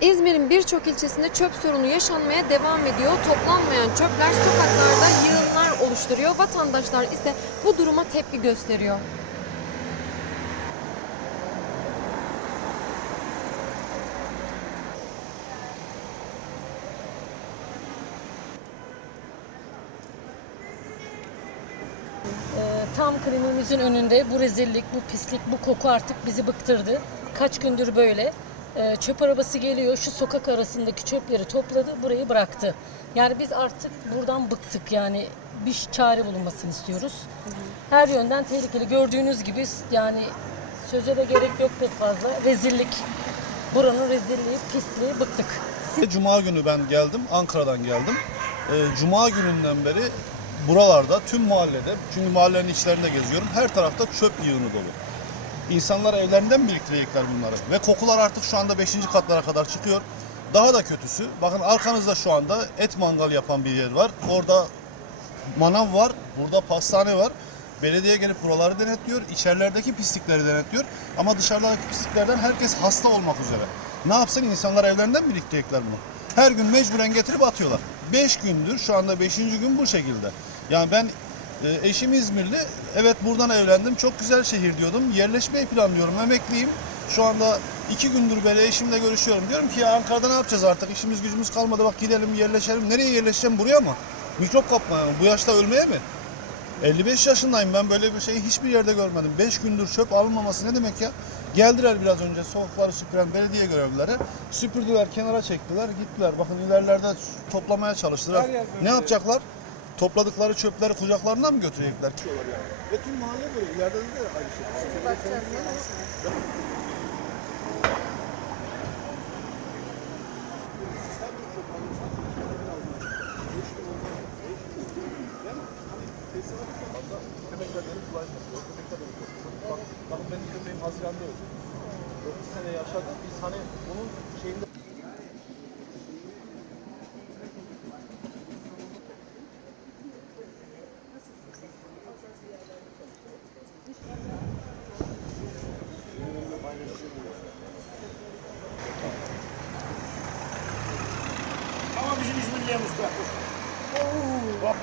İzmir'in birçok ilçesinde çöp sorunu yaşanmaya devam ediyor. Toplanmayan çöpler sokaklarda yığınlar oluşturuyor. Vatandaşlar ise bu duruma tepki gösteriyor. Ee, tam klimamızın önünde bu rezillik, bu pislik, bu koku artık bizi bıktırdı. Kaç gündür böyle. Ee, çöp arabası geliyor, şu sokak arasındaki çöpleri topladı, burayı bıraktı. Yani biz artık buradan bıktık yani bir çare bulunmasını istiyoruz. Her yönden tehlikeli. Gördüğünüz gibi yani söze de gerek yok pek fazla. Rezillik. Buranın rezilliği, pisliği bıktık. Cuma günü ben geldim, Ankara'dan geldim. Ee, Cuma gününden beri buralarda, tüm mahallede, çünkü mahallenin içlerinde geziyorum, her tarafta çöp yığını dolu. İnsanlar evlerinden biriktirecekler bunları? Ve kokular artık şu anda 5. katlara kadar çıkıyor. Daha da kötüsü, bakın arkanızda şu anda et mangal yapan bir yer var. Orada manav var, burada pastane var. Belediye gelip buraları denetliyor, içerilerdeki pislikleri denetliyor. Ama dışarıdaki pisliklerden herkes hasta olmak üzere. Ne yapsın insanlar evlerinden biriktirecekler bunu? Her gün mecburen getirip atıyorlar. 5 gündür şu anda 5. gün bu şekilde. Yani ben e, eşim İzmirli. Evet buradan evlendim. Çok güzel şehir diyordum. Yerleşmeyi planlıyorum. Emekliyim. Şu anda iki gündür böyle eşimle görüşüyorum. Diyorum ki ya Ankara'da ne yapacağız artık? İşimiz gücümüz kalmadı. Bak gidelim yerleşelim. Nereye yerleşeceğim? Buraya mı? Mikrop kapmaya mı? Bu yaşta ölmeye mi? 55 yaşındayım ben böyle bir şeyi hiçbir yerde görmedim. 5 gündür çöp alınmaması ne demek ya? Geldiler biraz önce sokakları süpüren belediye görevlileri. Süpürdüler, kenara çektiler, gittiler. Bakın ilerlerde toplamaya çalıştılar. Ne yapacaklar? Topladıkları çöpleri kucaklarına mı götürecekler? Ve tüm mahalle böyle. İleride de aynı şey. Bakın benim köpeğim Haziran'da öldü. 9 sene yaşadı. Biz hani bunun şeyinde Ama bizim İzmirliye Mustafa.